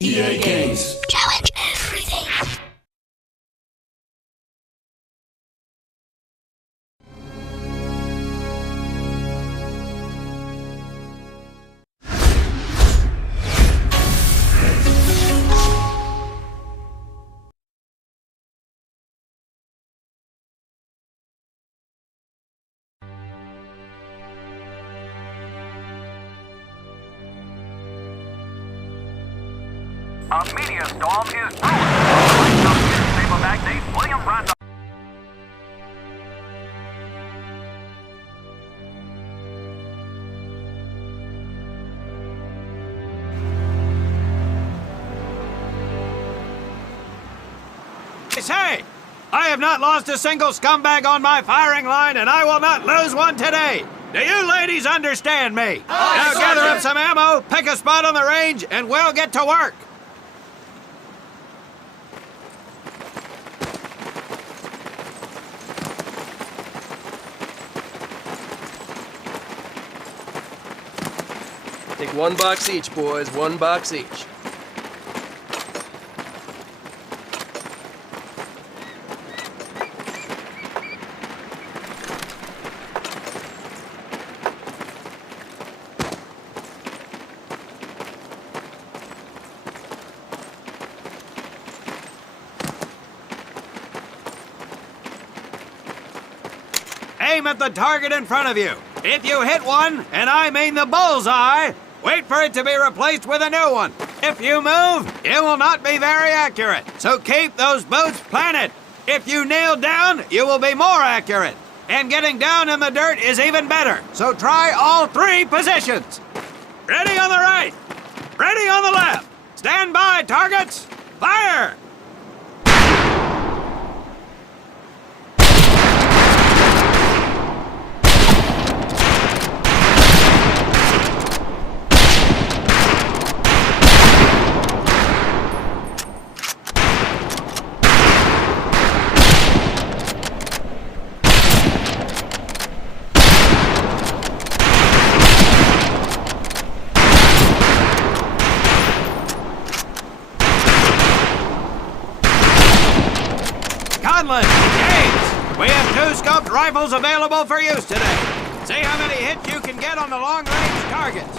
EA Games. Challenge everything. A meteor storm is brewing. Paper magnate William Randolph. Hey, I have not lost a single scumbag on my firing line, and I will not lose one today. Do you ladies understand me? Now gather up some ammo, pick a spot on the range, and we'll get to work. Take 1 box each, boys. 1 box each. Aim at the target in front of you. If you hit one, and I mean the bullseye, wait for it to be replaced with a new one. If you move, it will not be very accurate. So keep those boats planted. If you nail down, you will be more accurate. And getting down in the dirt is even better. So try all 3 positions. Ready on the right. Ready on the left. Stand by, targets. Fire! Conlon, James, we have 2 scoped rifles available for use today. See how many hits you can get on the long-range targets.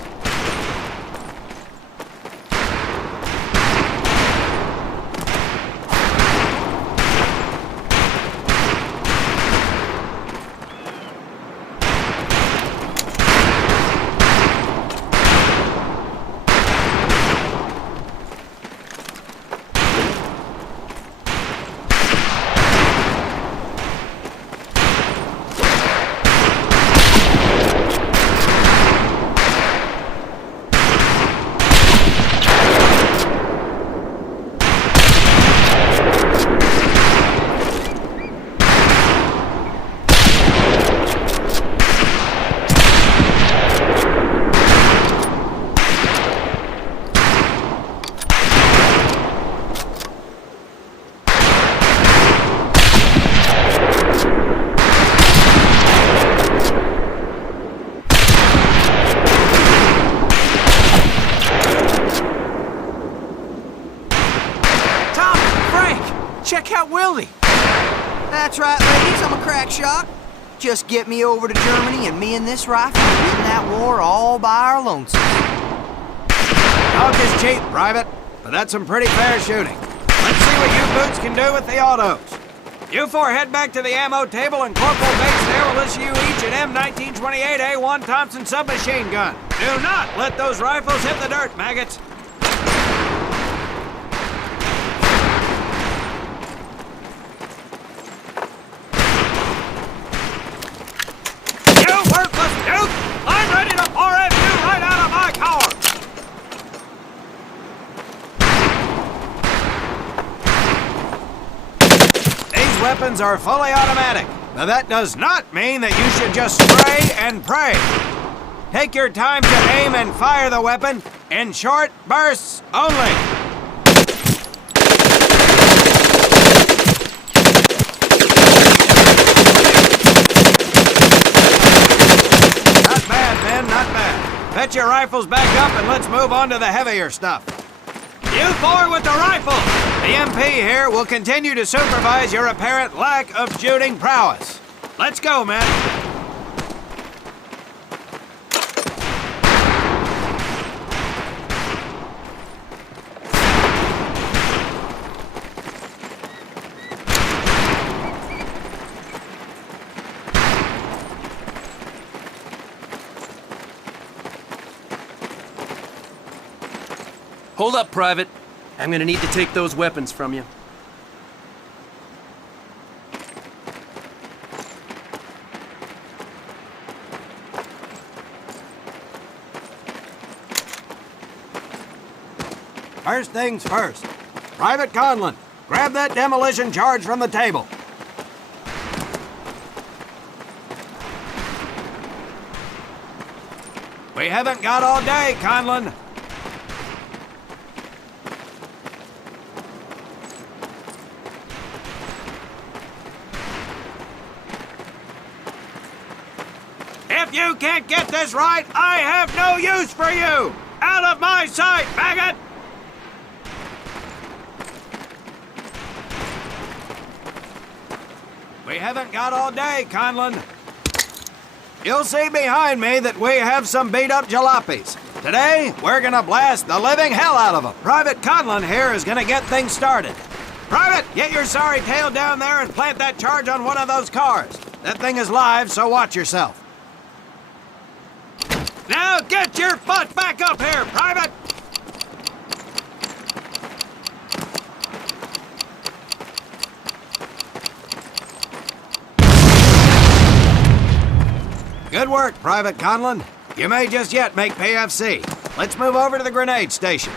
Check out Willie. That's right, ladies. I'm a crack shot. Just get me over to Germany, and me and this rifle will win that war all by our lonesome. Talk is cheap, Private, but that's some pretty fair shooting. Let's see what you boots can do with the autos. You 4 head back to the ammo table, and Corporal Bates there will issue you each an M1928A1 Thompson submachine gun. Do not let those rifles hit the dirt, maggots. Worthless Duke! I'm ready to pour at you right out of my car! These weapons are fully automatic. Now that does not mean that you should just spray and pray. Take your time to aim and fire the weapon in short bursts only. Get your rifles back up and let's move on to the heavier stuff. You four with the rifle! The MP here will continue to supervise your apparent lack of shooting prowess. Let's go, men. Hold up, Private. I'm gonna need to take those weapons from you. First things first. Private Conlon, grab that demolition charge from the table. We haven't got all day, Conlon. If you can't get this right, I have no use for you! Out of my sight, faggot! We haven't got all day, Conlon. You'll see behind me that we have some beat-up jalopies. Today, we're gonna blast the living hell out of them. Private Conlon here is gonna get things started. Private, get your sorry tail down there and plant that charge on one of those cars. That thing is live, so watch yourself. Now get your butt back up here, Private! Good work, Private Conlon. You may just yet make PFC. Let's move over to the grenade station.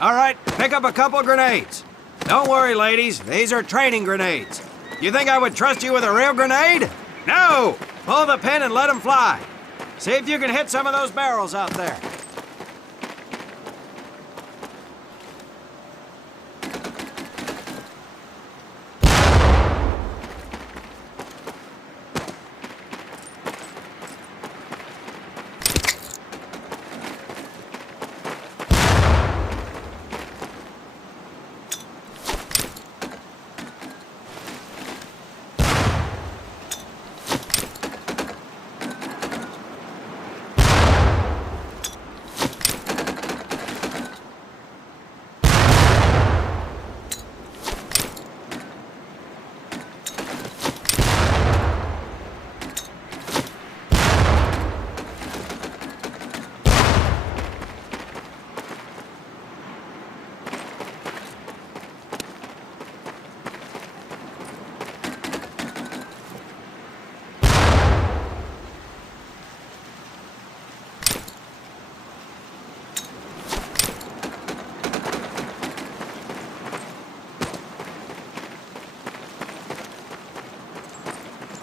All right, pick up a couple grenades. Don't worry, ladies. These are training grenades. You think I would trust you with a real grenade? No! Pull the pin and let them fly. See if you can hit some of those barrels out there.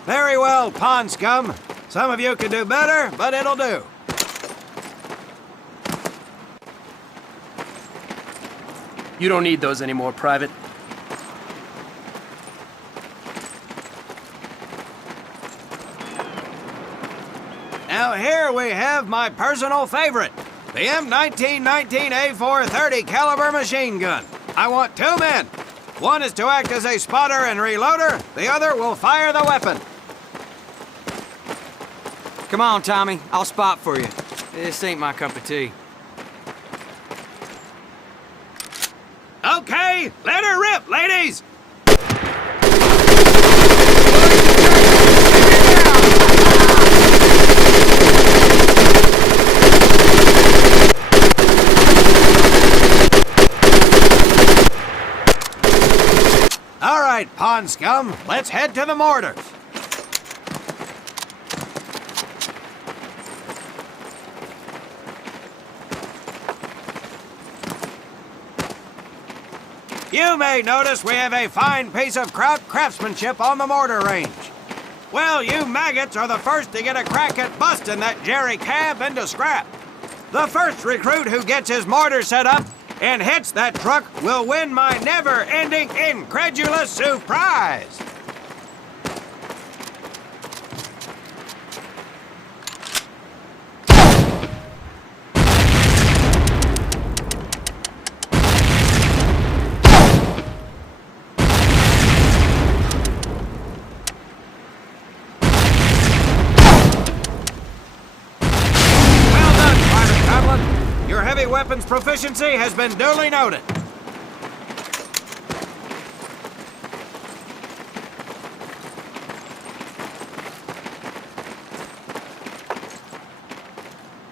Very well, pond scum. Some of you could do better, but it'll do. You don't need those anymore, Private. Now here we have my personal favorite, the M1919 A4 30-caliber machine gun. I want two men. One is to act as a spotter and reloader. The other will fire the weapon. Come on, Tommy. I'll spot for you. This ain't my cup of tea. Okay, let her rip, ladies! All right, pond scum, let's head to the mortars. You may notice we have a fine piece of Kraut craftsmanship on the mortar range. Well, you maggots are the first to get a crack at busting that Jerry Cab into scrap. The first recruit who gets his mortar set up and hits that truck will win my never-ending incredulous surprise. Well done, Private Conlon. Your heavy weapons proficiency has been duly noted.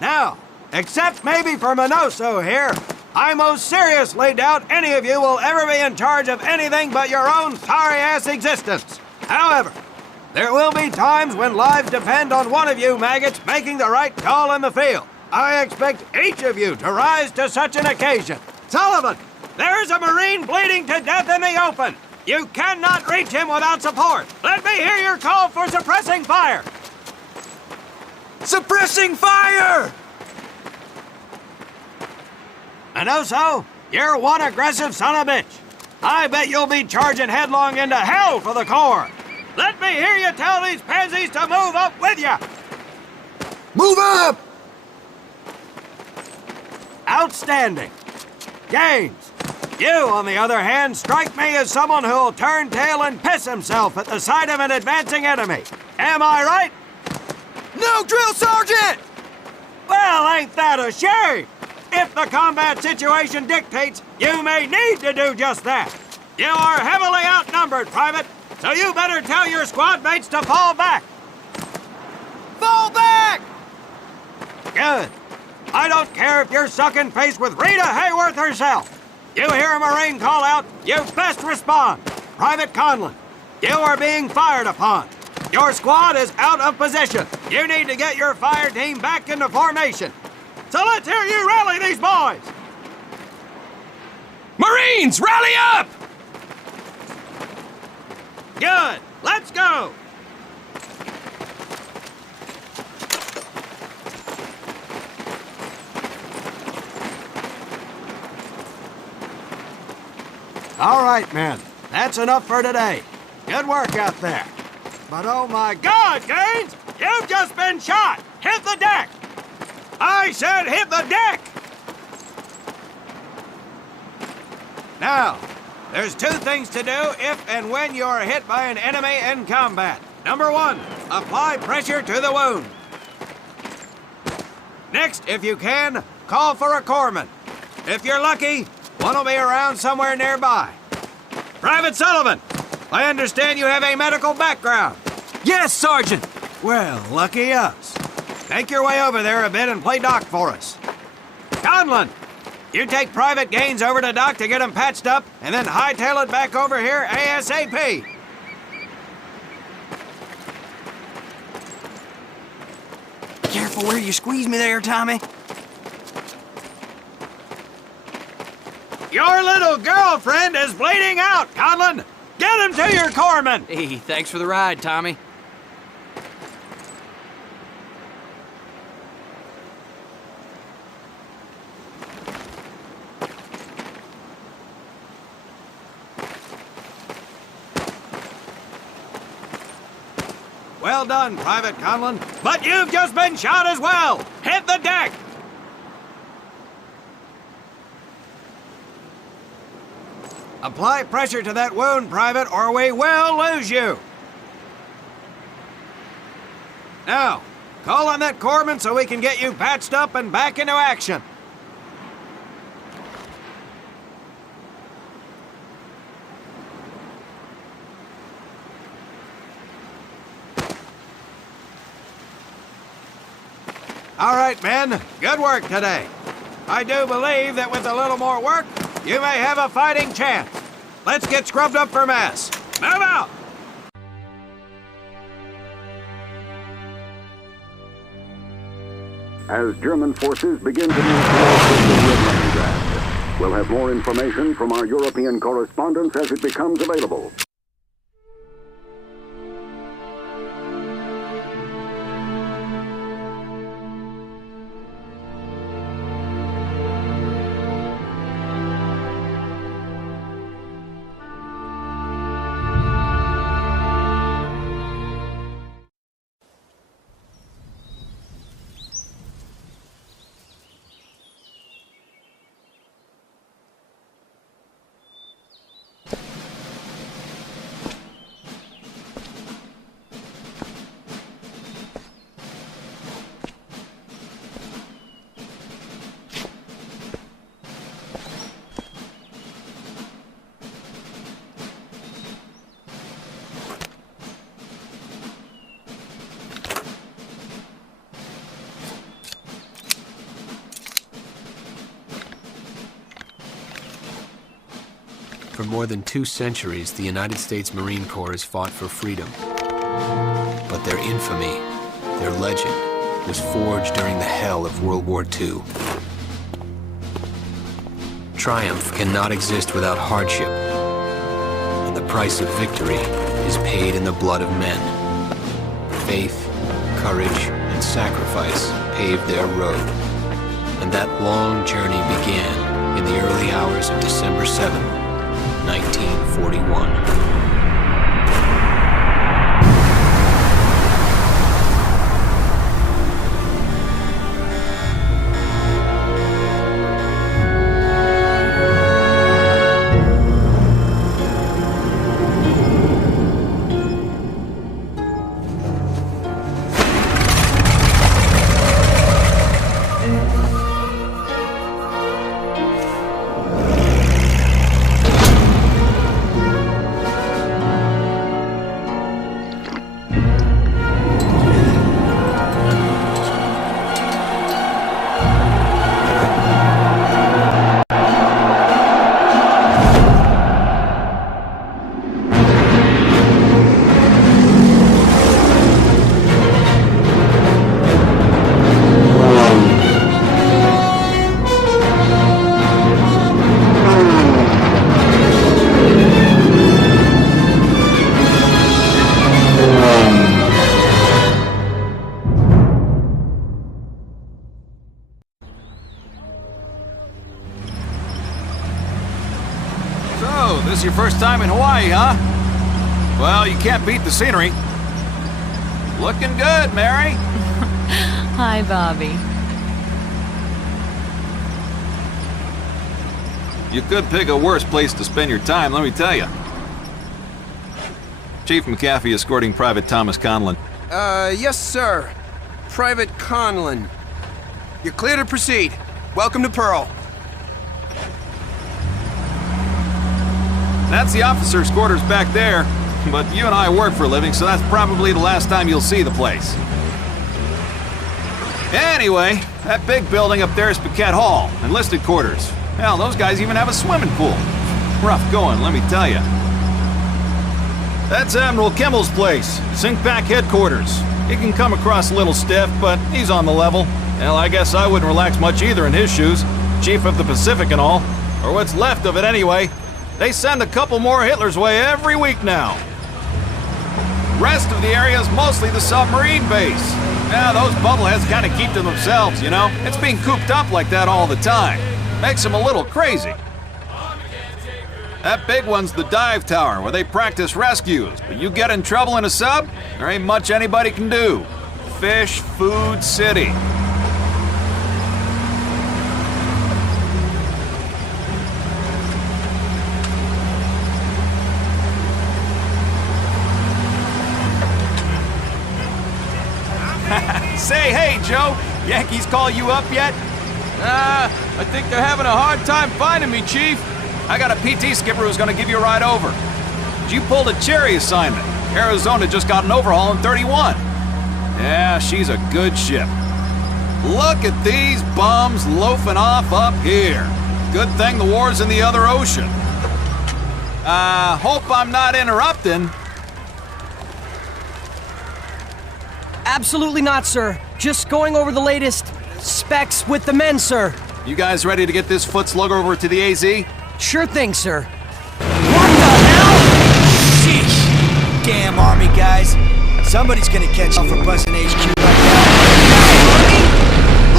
Now, except maybe for Minoso here, I most seriously doubt any of you will ever be in charge of anything but your own sorry-ass existence. However, there will be times when lives depend on one of you maggots making the right call in the field. I expect each of you to rise to such an occasion. Sullivan, there's a Marine bleeding to death in the open. You cannot reach him without support. Let me hear your call for suppressing fire. Suppressing fire! Minoso, you're one aggressive son of a bitch. I bet you'll be charging headlong into hell for the Corps. Let me hear you tell these pansies to move up with you. Move up! Outstanding. Gaines, you, on the other hand, strike me as someone who'll turn tail and piss himself at the sight of an advancing enemy. Am I right? No, Drill Sergeant! Well, ain't that a shame? If the combat situation dictates, you may need to do just that. You are heavily outnumbered, Private, so you better tell your squad mates to fall back. Fall back! Good. I don't care if you're sucking face with Rita Hayworth herself. You hear a Marine call out, you best respond. Private Conlon, you are being fired upon. Your squad is out of position. You need to get your fire team back into formation. So let's hear you rally these boys. Marines, rally up! Good. Let's go. All right, men. That's enough for today. Good work out there. But oh my God, Gaines! You've just been shot! Hit the deck! I said hit the deck! Now, there's two things to do if and when you're hit by an enemy in combat. Number one, apply pressure to the wound. Next, if you can, call for a corpsman. If you're lucky, one will be around somewhere nearby. Private Sullivan, I understand you have a medical background. Yes, Sergeant! Well, lucky us. Make your way over there a bit and play doc for us. Conlon, you take Private Gaines over to doc to get him patched up, and then hightail it back over here ASAP. Careful where you squeeze me there, Tommy. Your little girlfriend is bleeding out, Conlon. Get him to your corpsman. Hey, thanks for the ride, Tommy. Well done, Private Conlon. But you've just been shot as well. Hit the deck. Apply pressure to that wound, Private, or we will lose you. Now, call on that corpsman so we can get you patched up and back into action. All right, men. Good work today. I do believe that with a little more work, you may have a fighting chance. Let's get scrubbed up for mass. Move out! As German forces begin to move towards Leningrad, we'll have more information from our European correspondents as it becomes available. For more than 2 centuries, the United States Marine Corps has fought for freedom. But their infamy, their legend, was forged during the hell of World War II. Triumph cannot exist without hardship, and the price of victory is paid in the blood of men. Faith, courage, and sacrifice paved their road, and that long journey began in the early hours of December 7, 1941. So, this is your first time in Hawaii, huh? Well, you can't beat the scenery. Looking good, Mary. Hi, Bobby. You could pick a worse place to spend your time, let me tell you. Chief McAfee escorting Private Thomas Conlon. Yes, sir. Private Conlon. You're clear to proceed. Welcome to Pearl. That's the officer's quarters back there, but you and I work for a living, so that's probably the last time you'll see the place. Anyway, that big building up there is Paquette Hall, enlisted quarters. Hell, those guys even have a swimming pool. Rough going, let me tell you. That's Admiral Kimmel's place, SINCPAC headquarters. He can come across a little stiff, but he's on the level. Hell, I guess I wouldn't relax much either in his shoes. Chief of the Pacific and all. Or what's left of it anyway. They send a couple more Hitler's way every week now. Rest of the area is mostly the submarine base. Yeah, those bubbleheads kind of keep to themselves, you know? It's being cooped up like that all the time. Makes them a little crazy. That big one's the dive tower, where they practice rescues. But you get in trouble in a sub, there ain't much anybody can do. Fish Food City. Say, hey, Joe, Yankees call you up yet? I think they're having a hard time finding me, Chief. I got a PT skipper who's gonna give you a ride over. You pulled a Cherry assignment. Arizona just got an overhaul in 31. Yeah, she's a good ship. Look at these bums loafing off up here. Good thing the war's in the other ocean. Hope I'm not interrupting. Absolutely not, sir. Just going over the latest specs with the men, sir. You guys ready to get this foot slug over to the AZ? Sure thing, sir. What the hell? Sheesh. Damn Army guys. Somebody's gonna catch up for busting HQ right now. Army?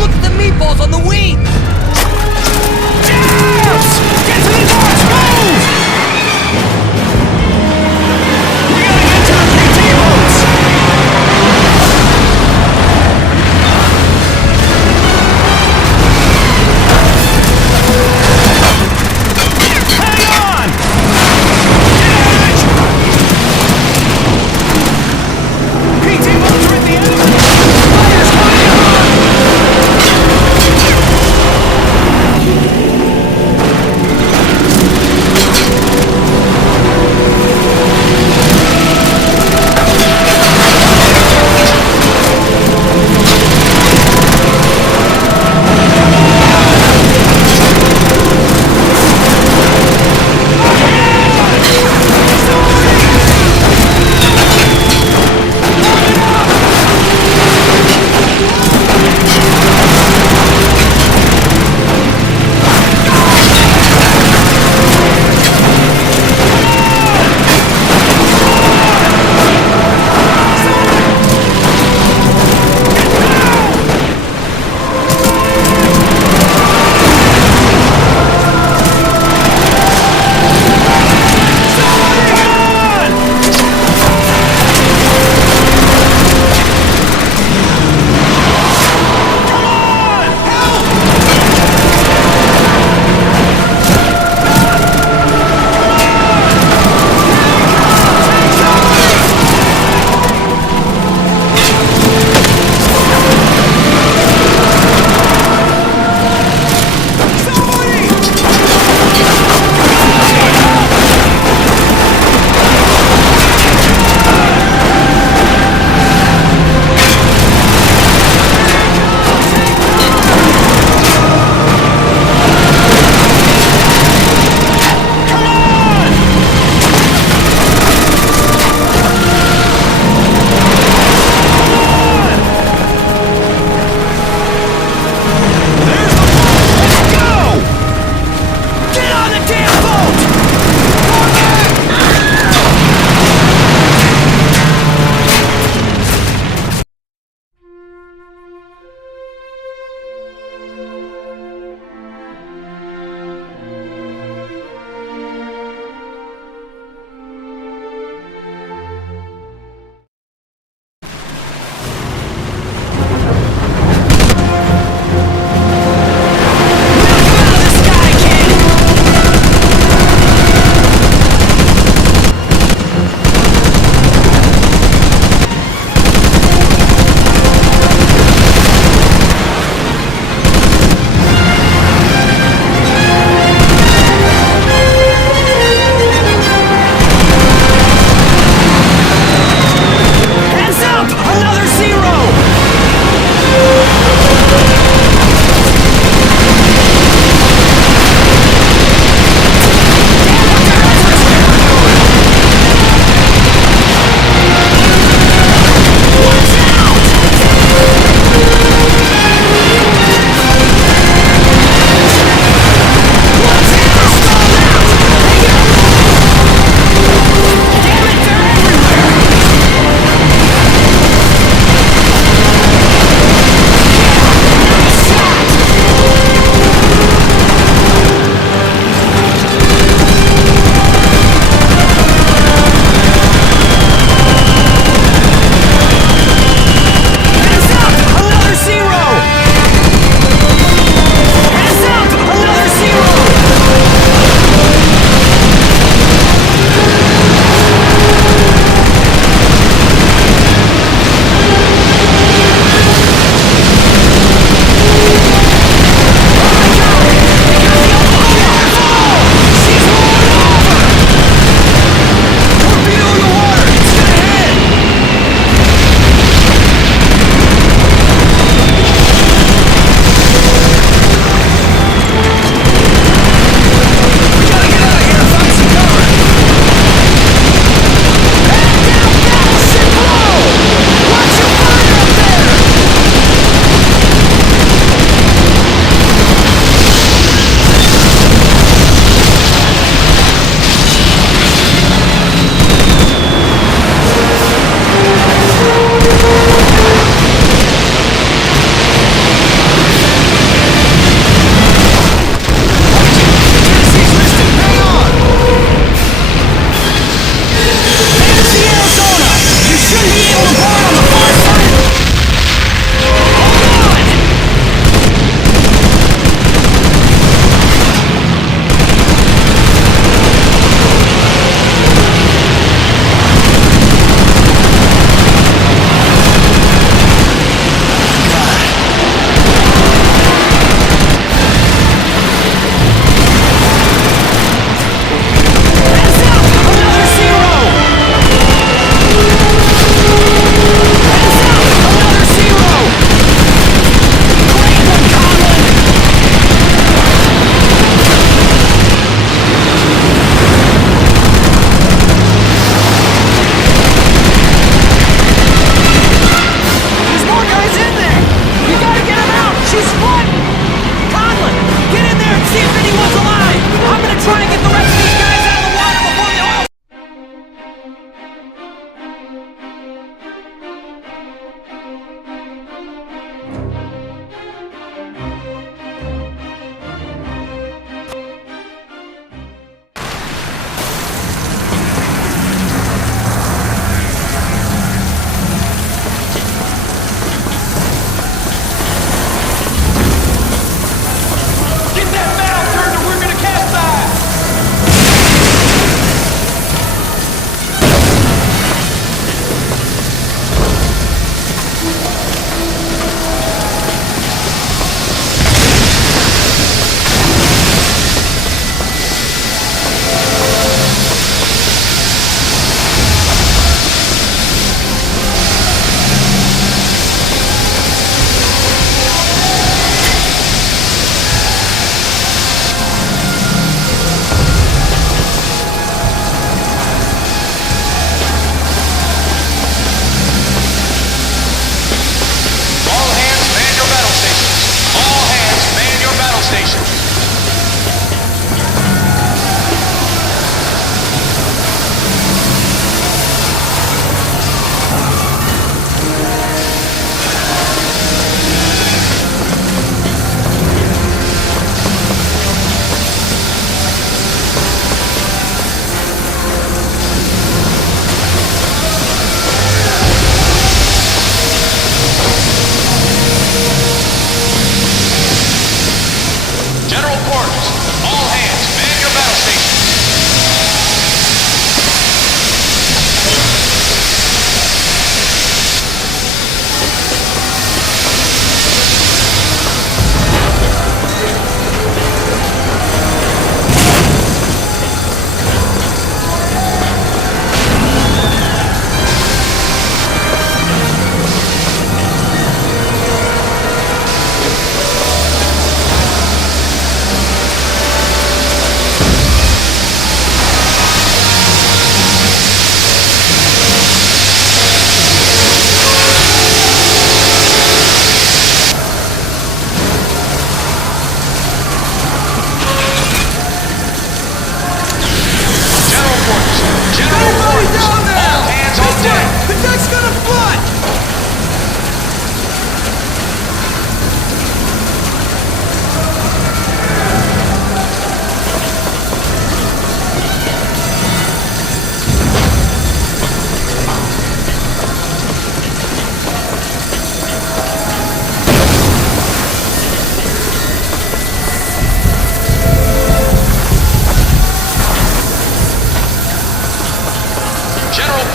Look at the meatballs on the wing! Jams! Get to the doors! Move! We gotta get to the PT boats!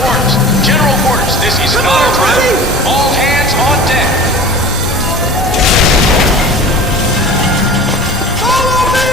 quarters. General quarters, this is not a drill. All hands on deck. Follow me!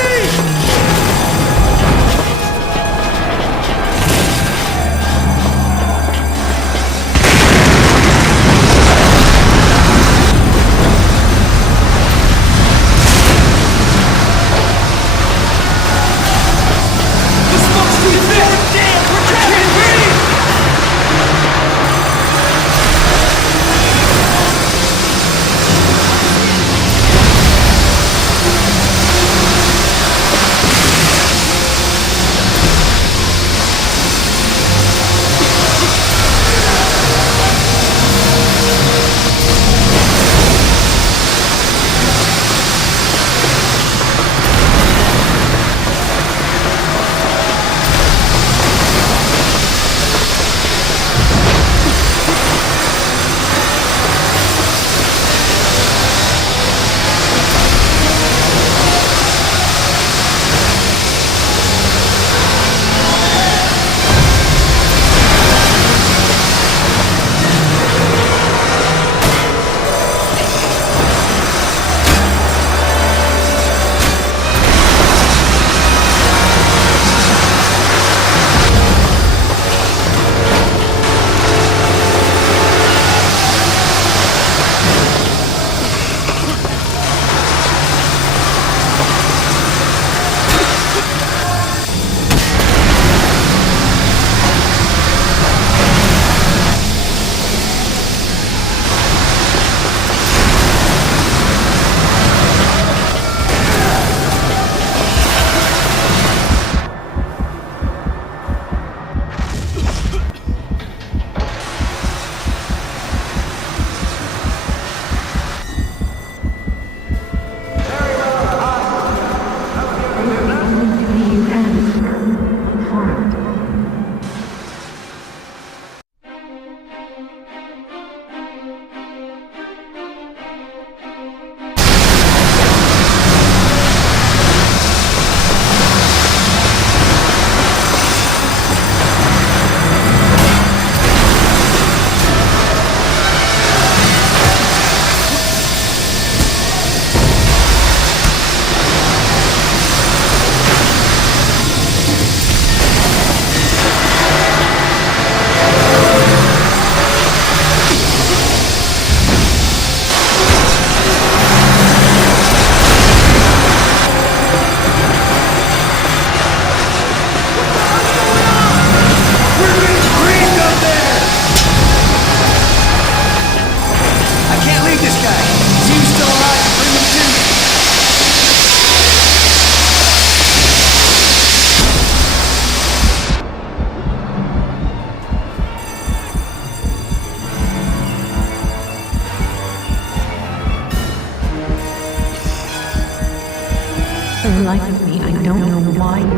Like me, I don't know why you're...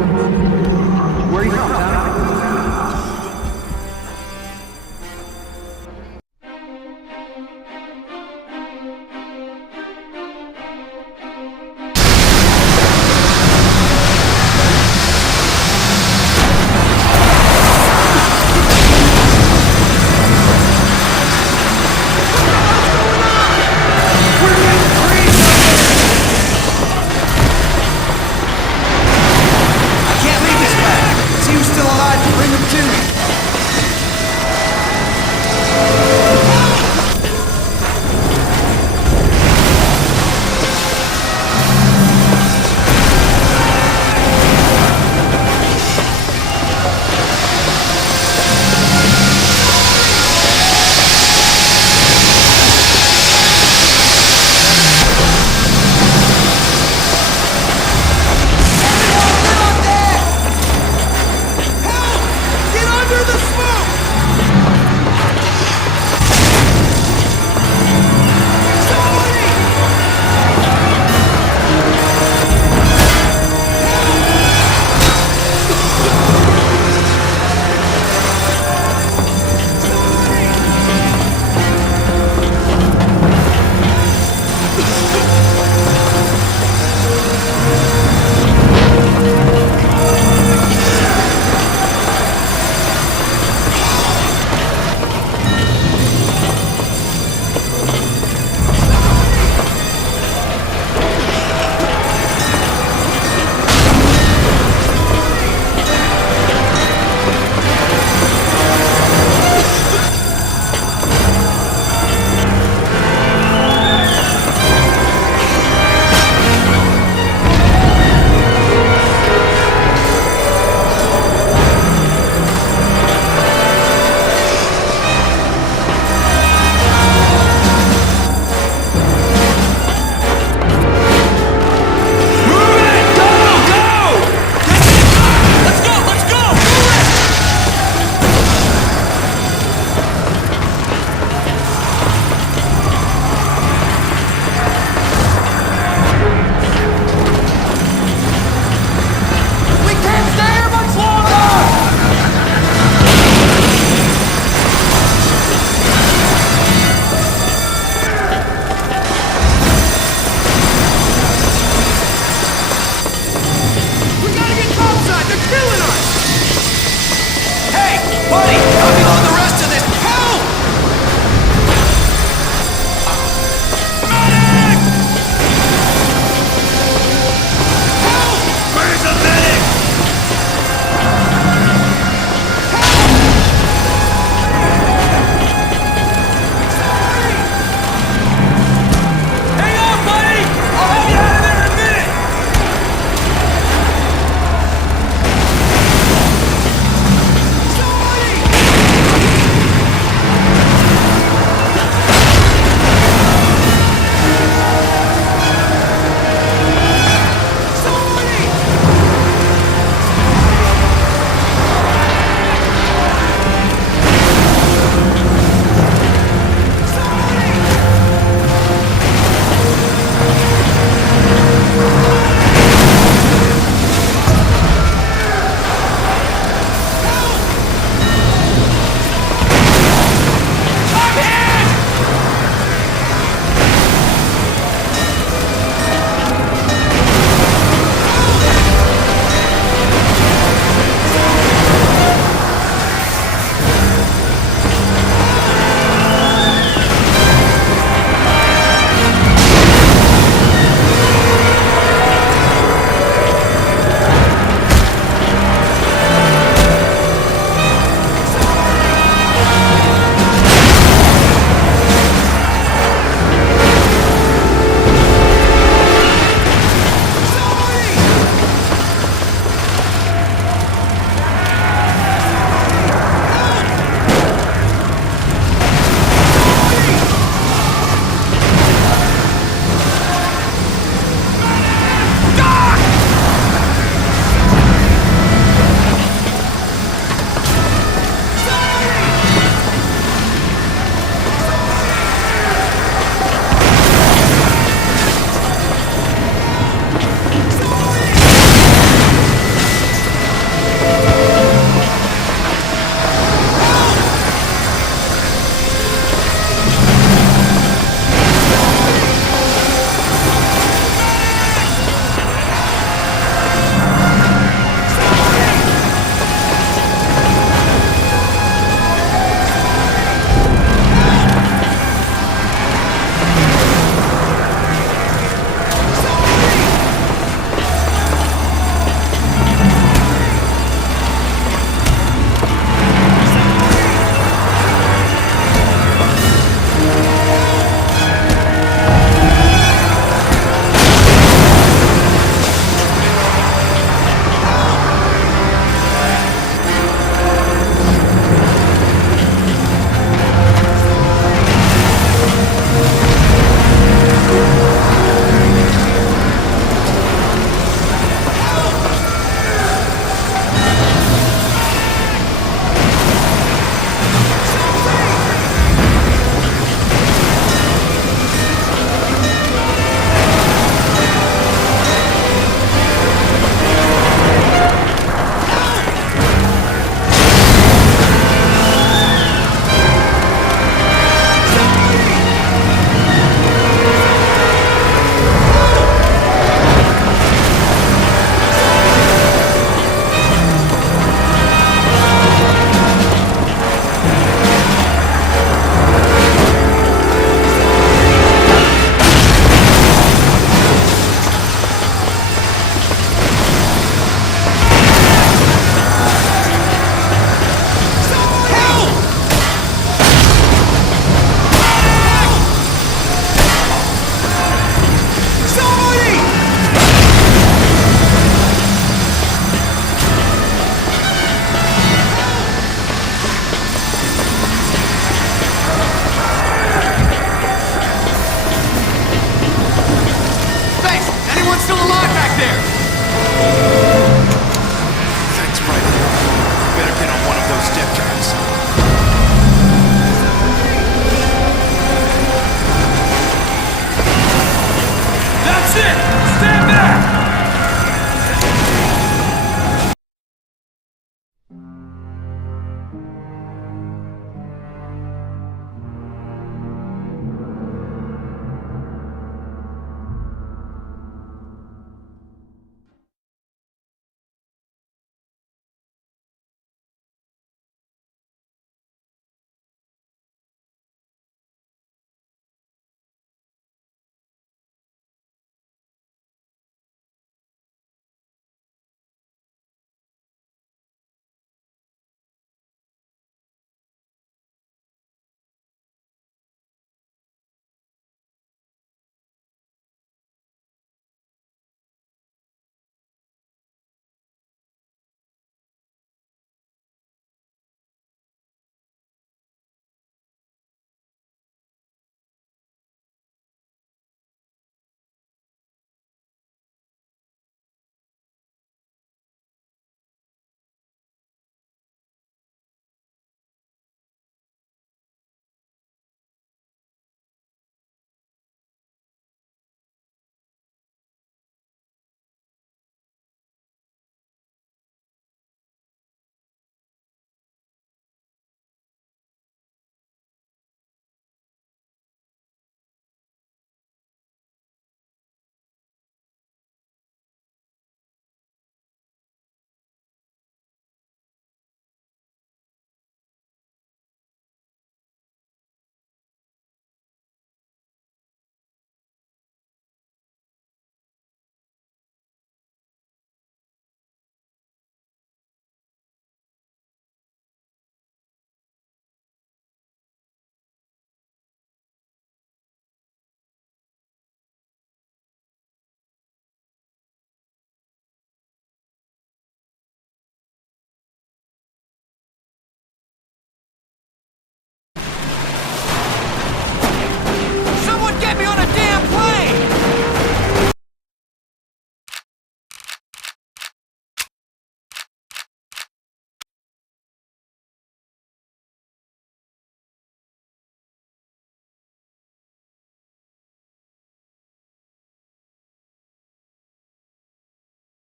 Where are you from, Tom?